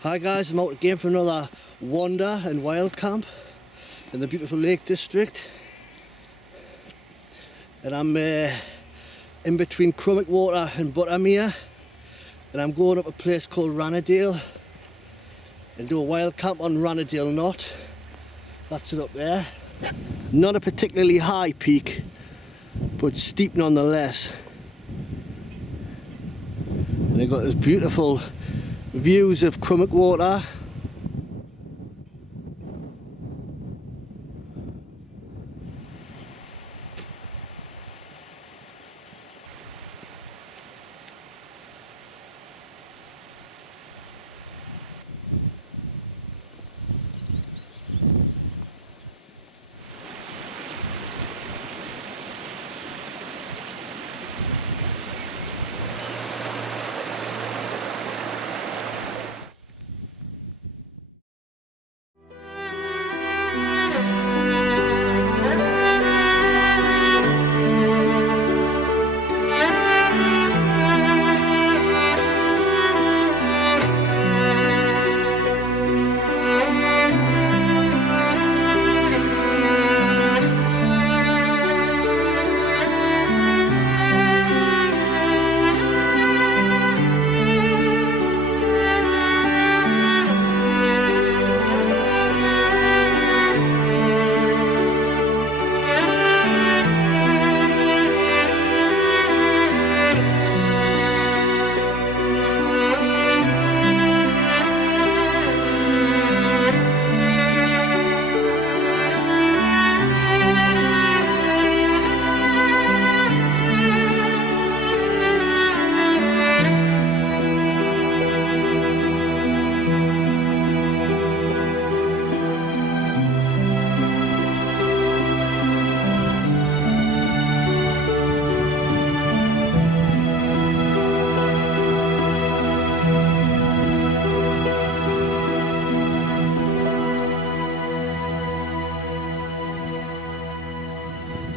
Hi guys, I'm out again for another wander and wild camp in the beautiful Lake District, and I'm in between Crummockwater and Buttermere, and I'm going up a place called Rannerdale and do a wild camp on Rannerdale Knot. That's it up there. Not a particularly high peak, but steep nonetheless, and they've got this beautiful views of Crummockwater.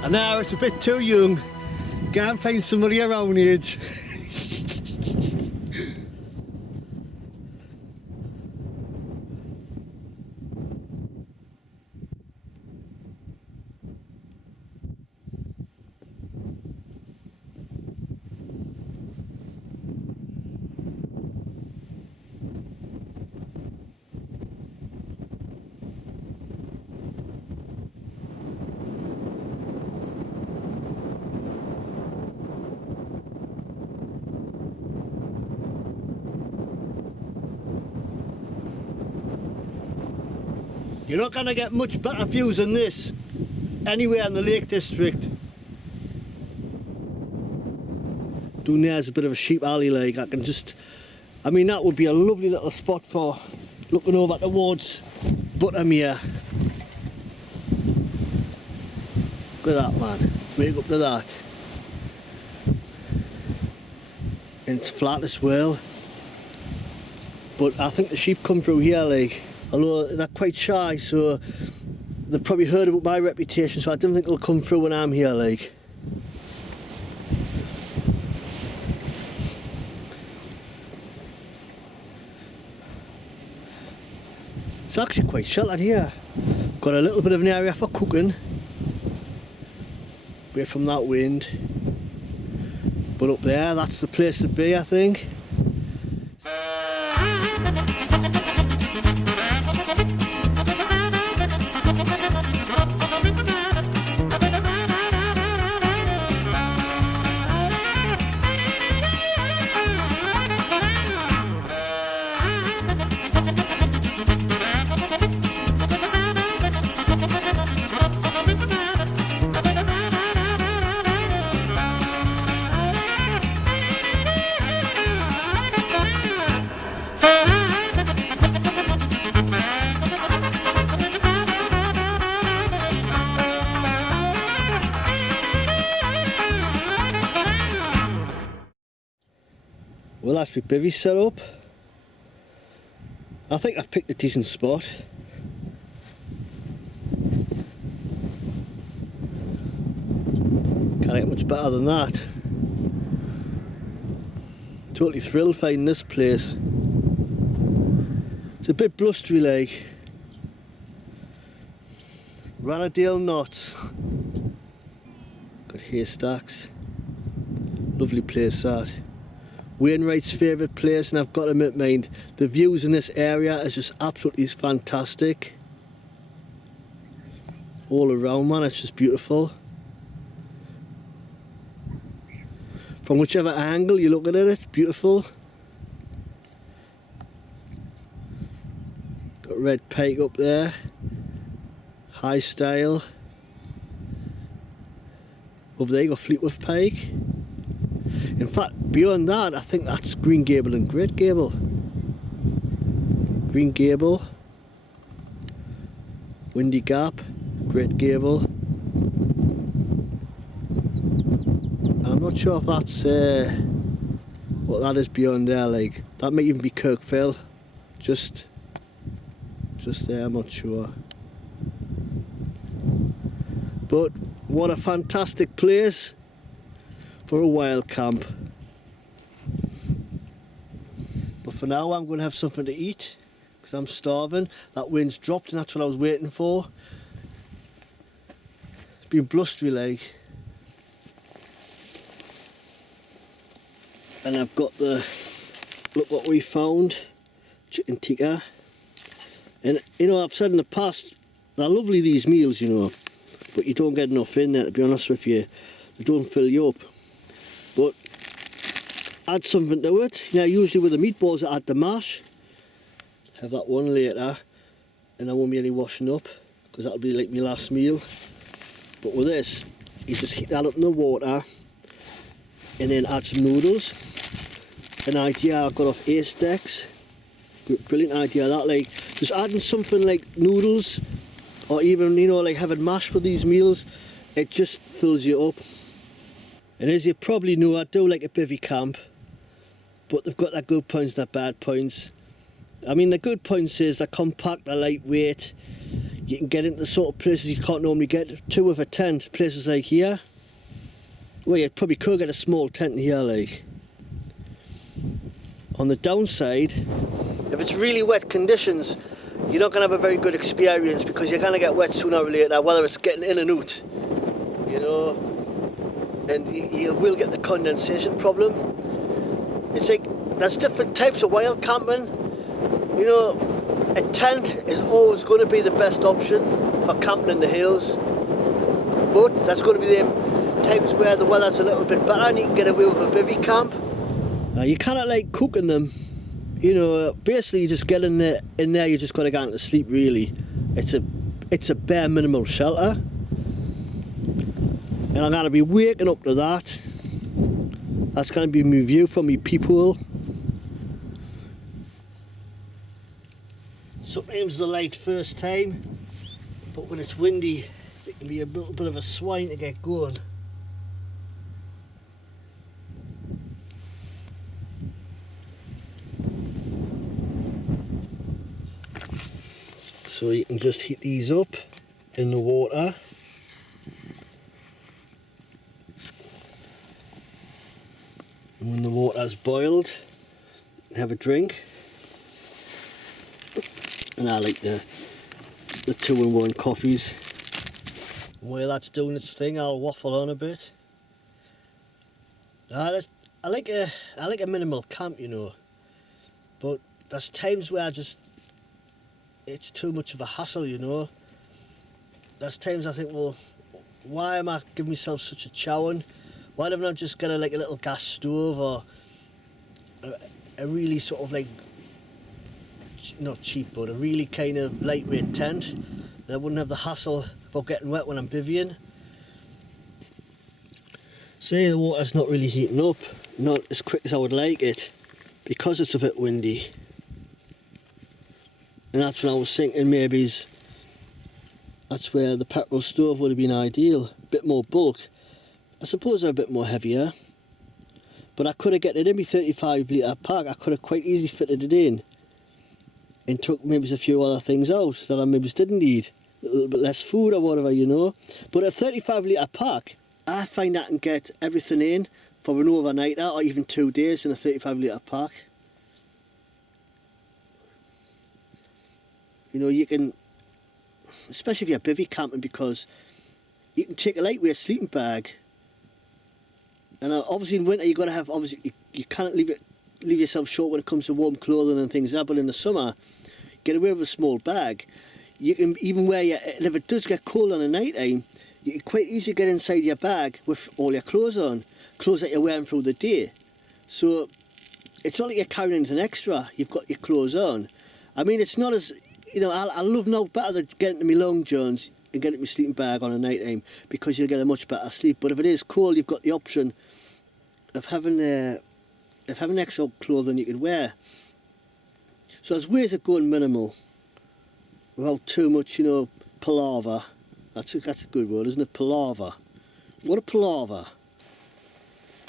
And now it's a bit too young. Can't find somebody around the age. You're not going to get much better views than this anywhere in the Lake District. Down there's a bit of a sheep alley, like I mean that would be a lovely little spot for looking over towards Buttermere. Look at that, man, wake up to that. And it's flat as well, but I think the sheep come through here, like, although they're quite shy, so they've probably heard about my reputation, so I don't think they'll come through when I'm here, like. It's actually quite sheltered here. Got a little bit of an area for cooking, away from that wind. But up there, that's the place to be, I think. last week bivvy set up. I think I've picked a decent spot. Can't get much better than that. Totally thrilled finding this place. It's a bit blustery like. Rannerdale Knotts. Got haystacks. Lovely place that. Wainwright's favourite place, and I've got to admit, mind, the views in this area is just absolutely fantastic. All around, man, it's just beautiful. From whichever angle you look at it, it's beautiful. Got red pike up there. High style. Over there you got Fleetwood pike. In fact, beyond that, I think that's Green Gable and Great Gable. Green Gable, Windy Gap, Great Gable. I'm not sure if that's what that is beyond there. Like that might even be Kirkvale, just there. I'm not sure. But what a fantastic place for a wild camp. But for now I'm going to have something to eat because I'm starving. That wind's dropped and that's what I was waiting for. It's been blustery like. And I've got the, look what we found, chicken tikka. And you know, I've said in the past, they're lovely these meals, you know, but you don't get enough in there, to be honest with you. They don't fill you up. But add something to it. You know, usually with the meatballs I add the mash. Have that one later, and I won't be any washing up because that'll be like my last meal. But with this, you just heat that up in the water and then add some noodles. An idea I got off Ace Decks. Brilliant idea that, like just adding something like noodles, or even, you know, like having mash for these meals, it just fills you up. And as you probably know, I do like a bivvy camp, but they've got their good points and their bad points. I mean, the good points is they're compact, they're lightweight, you can get into the sort of places you can't normally get to with a tent. Places like here, well, you probably could get a small tent here, like. On the downside, if it's really wet conditions, you're not going to have a very good experience because you're going to get wet sooner or later, whether it's getting in and out, you know. And you will get the condensation problem. It's like there's different types of wild camping. You know, a tent is always going to be the best option for camping in the hills, but that's going to be the times where the weather's a little bit better and you can get away with a bivvy camp. You cannot like cooking them. You know, basically you just get in there. You just got to get into sleep. Really, it's a bare minimal shelter. And I'm going to be waking up to that. That's going to be my view from my peephole. Sometimes the light first time, but when it's windy, it can be a little bit of a swine to get going. So you can just heat these up in the water. And when the water's boiled, have a drink. And I like the 2-in-1 coffees. And while that's doing its thing, I'll waffle on a bit. I like a minimal camp, you know, but there's times where it's too much of a hassle, you know. There's times I think, well, why am I giving myself such a chowing? Why don't I just get a little gas stove or a really sort of like, not cheap, but a really kind of lightweight tent, and I wouldn't have the hassle about getting wet when I'm bivvying. Say the water's not really heating up, not as quick as I would like it, because it's a bit windy. And that's when I was thinking maybe that's where the petrol stove would have been ideal. A bit more bulk. I suppose they're a bit more heavier. But I could have got it in my 35 litre pack. I could have quite easily fitted it in and took maybe a few other things out that I maybe didn't need. A little bit less food or whatever, you know. But a 35 litre pack, I find I can get everything in for an overnighter or even 2 days in a 35 litre pack. You know, you can, especially if you're bivvy camping, because you can take a lightweight sleeping bag, and obviously in winter you've got to have, obviously you can't leave yourself short when it comes to warm clothing and things like that, but in the summer, get away with a small bag. You can even wear your, and if it does get cold on the night time, you can quite easily get inside your bag with all your clothes on, clothes that you're wearing through the day. So it's not like you're carrying anything extra, you've got your clothes on. I mean, it's not as, you know, I love no better than getting to my long johns and getting my sleeping bag on a night time, because you'll get a much better sleep. But if it is cold, you've got the option of having extra clothing you could wear. So there's ways of going minimal without too much, you know, palaver. That's a good word, isn't it? Palaver. What a palaver.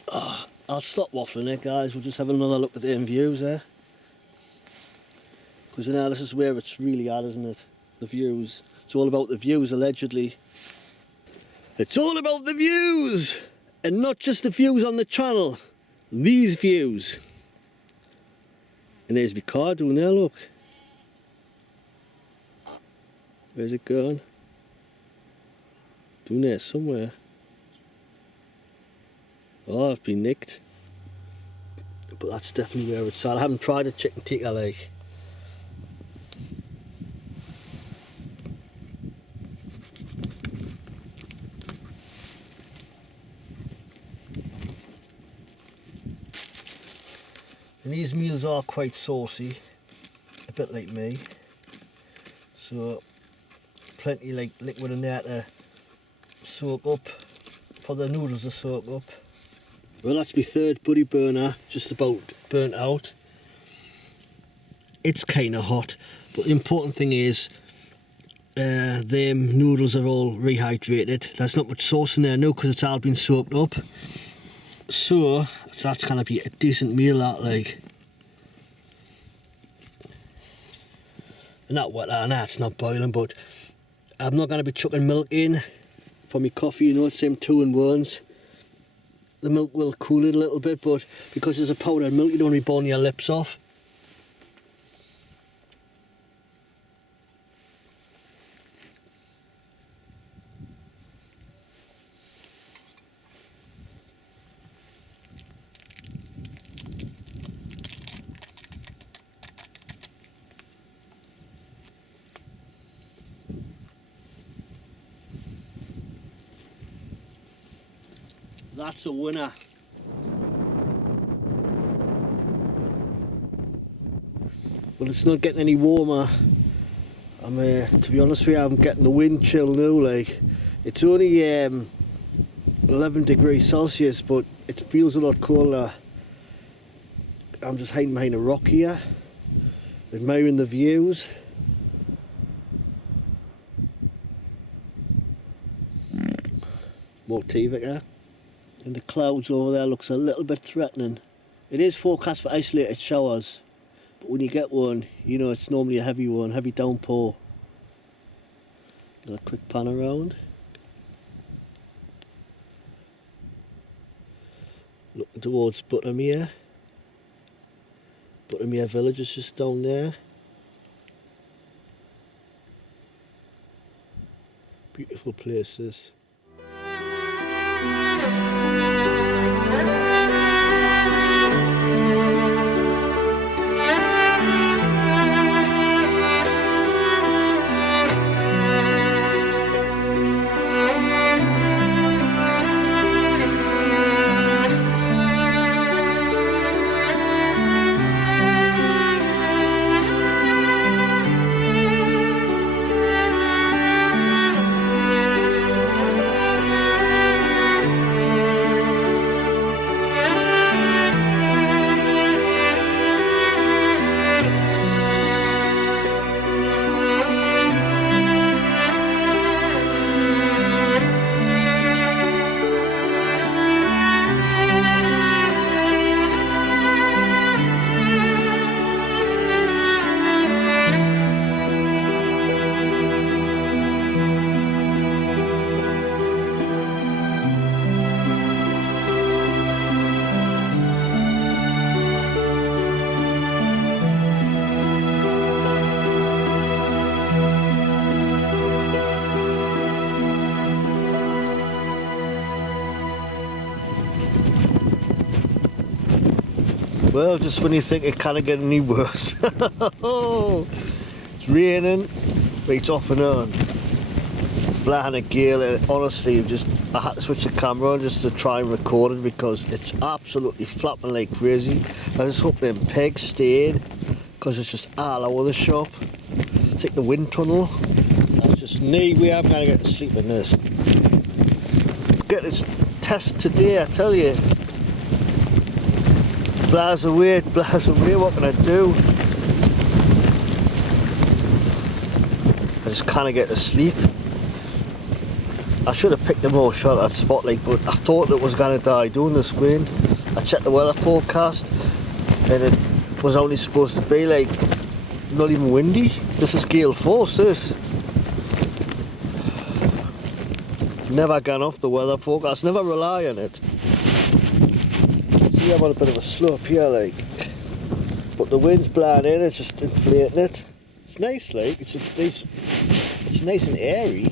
Oh, I'll stop waffling there, guys. We'll just have another look at the views there. Because now this is where it's really at, isn't it? The views. It's all about the views, allegedly. It's all about the views! And not just the views on the channel. These views. And there's my car doing there, look. Where's it going? Doing there somewhere. Oh, it's been nicked. But that's definitely where it's at. I haven't tried a chicken tikka like. And these meals are quite saucy, a bit like me. So plenty like liquid in there to soak up, for the noodles to soak up. Well, that's my third buddy burner, just about burnt out. It's kind of hot, but the important thing is them noodles are all rehydrated. There's not much sauce in there now because it's all been soaked up. So that's gonna be a decent meal, that, like. And that wet, nah, it's not boiling, but I'm not gonna be chucking milk in for my coffee, you know, it's them 2-in-1s. The milk will cool it a little bit, but because it's a powdered milk, you don't want to be burning your lips off. That's a winner. Well, it's not getting any warmer. I'm to be honest with you, I'm getting the wind chill now. Like, it's only 11 degrees Celsius, but it feels a lot colder. I'm just hiding behind a rock here, admiring the views. More T-Vicar. And the clouds over there looks a little bit threatening. It is forecast for isolated showers, but when you get one, you know it's normally a heavy one, heavy downpour. A quick pan around. Looking towards Buttermere. Buttermere village is just down there. Beautiful places. Well, just when you think it can't get any worse. It's raining, but it's off and on. Blowing a gale, and honestly, I had to switch the camera on just to try and record it because it's absolutely flapping like crazy. I just hope them pegs stayed because it's just all over the shop. It's like the wind tunnel. It's just no way I'm gonna get to sleep in this. Get this test today, I tell you. Blaze away, what can I do? I just can't get to sleep. I should have picked a more shot at Spotlight, but I thought it was going to die doing this wind. I checked the weather forecast and it was only supposed to be like not even windy. This is gale force, this. Never gone off the weather forecast, never rely on it. See, I'm on a bit of a slope here, like, but the wind's blowing in, it's just inflating it. It's nice, like, it's nice and airy,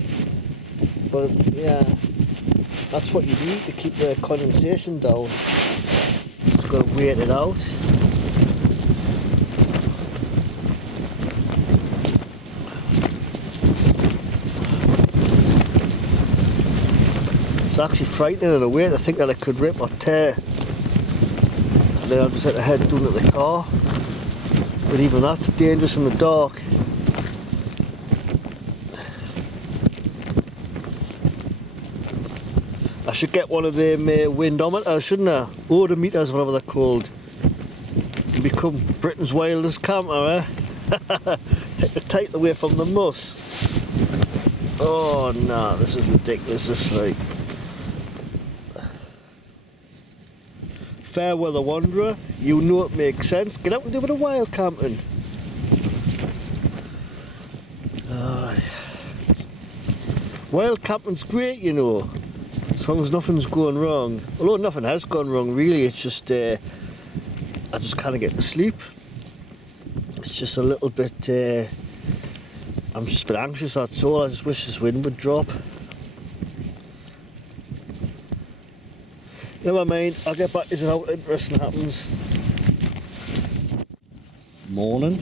but yeah, that's what you need to keep the condensation down. Just got to wait it out. It's actually frightening in a way to think that it could rip or tear. And then I just had to head down to the car. But even that's dangerous in the dark. I should get one of them windometers, shouldn't I? Odometers, whatever they're called. And become Britain's wildest camper, eh? Take the title away from the muss. Oh no, this is ridiculous, this like. Fair weather wanderer, you know it makes sense. Get out and do a bit of wild camping. Wild camping's great, you know, as long as nothing's going wrong. Although nothing has gone wrong, really. It's just I just can't get to sleep. It's just a little bit. I'm just a bit anxious. That's all. I just wish this wind would drop. Never mind, I'll get back to this how interesting happens. Morning.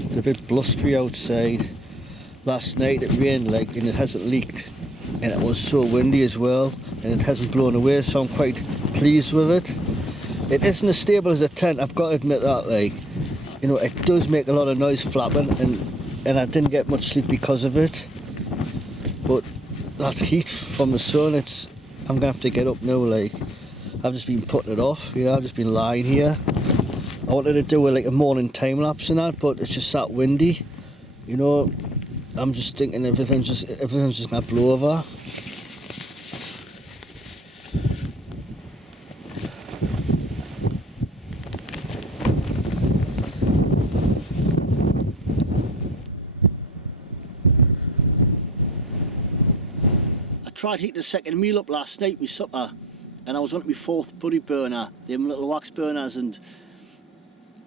It's a bit blustery outside. Last night it rained like, and it hasn't leaked. And it was so windy as well, and it hasn't blown away, so I'm quite pleased with it. It isn't as stable as a tent, I've got to admit that, like. You know, it does make a lot of noise flapping, and I didn't get much sleep because of it. But that heat from the sun, I'm gonna have to get up now, like. I've just been putting it off, you know, I've just been lying here. I wanted to do like a morning time lapse and that, but it's just that windy, you know. I'm just thinking everything's just gonna blow over. I tried heating a second meal up last night with supper, and I was on my fourth buddy burner, them little wax burners, and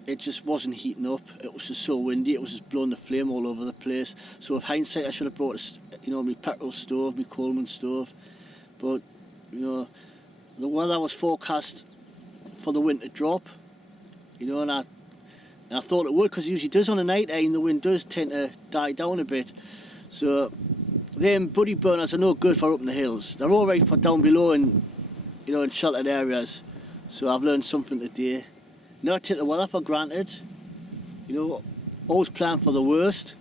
it just wasn't heating up. It was just so windy, it was just blowing the flame all over the place. So with hindsight, I should have brought my petrol stove, my Coleman stove. But, you know, the weather was forecast for the wind to drop, you know, and I thought it would, because it usually does on a night time. The wind does tend to die down a bit. So them buddy burners are no good for up in the hills. They're all right for down below in, you know, in sheltered areas. So I've learned something today. Never take the weather for granted, you know, always plan for the worst,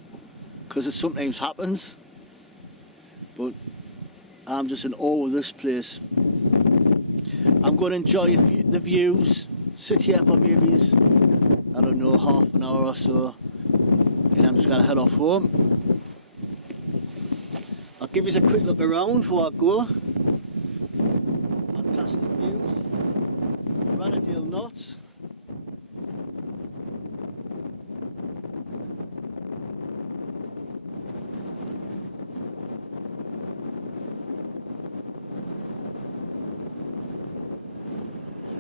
because it sometimes happens, but I'm just in awe of this place. I'm going to enjoy the views, sit here for maybe, I don't know, half an hour or so, and I'm just going to head off home. I'll give you a quick look around before I go. Fantastic views, Rannerdale Knotts.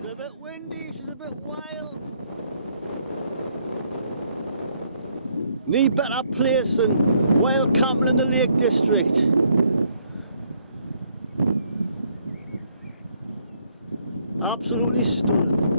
She's a bit windy, she's a bit wild. Need better place than wild camping in the Lake District. Absolutely stunning.